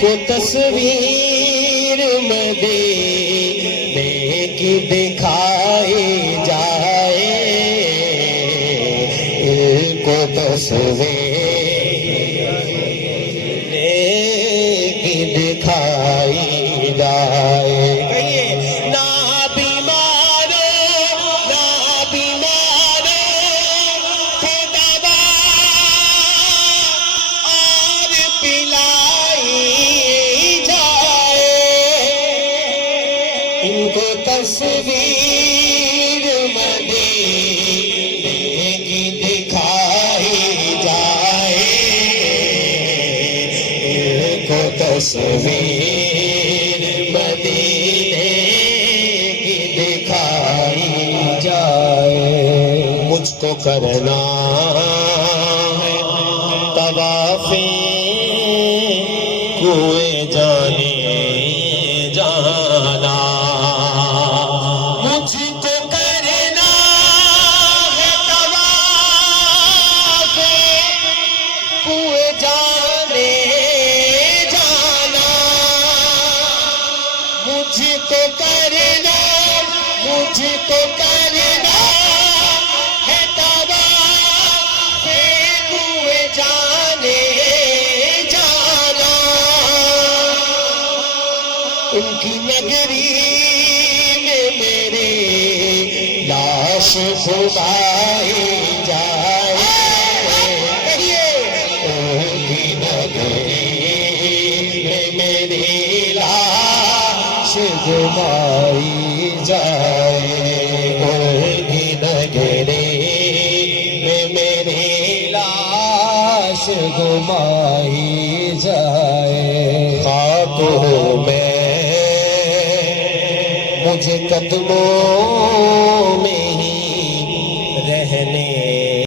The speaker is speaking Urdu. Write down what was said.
کو تصویر مدینے کی دکھائی جائے، ان کو تصویر کی دکھائی جائے۔ نہ بیمارو نہ بیمارو کو دوا اور پلائی جائے، ان کو تصویر مدینے کی دکھائی جائے، ان کو تصویر مدینے کی دکھائی جائے۔ مجھ کو کرنا ہے طواف کوئے جانے جانا، مجھ کو کرنا ہے طواف کوئے جانے جانا، مجھ کو کرنا ہے طواف کوئے جانے جانا، ان کی نگری میں میری لاش چھپائی جائے، ان کی نگری میں میری لاش چھپائی جائے، ان کی نگری میں میری لاش گمائی جائے۔ خاک ہوں میں مجھے قدموں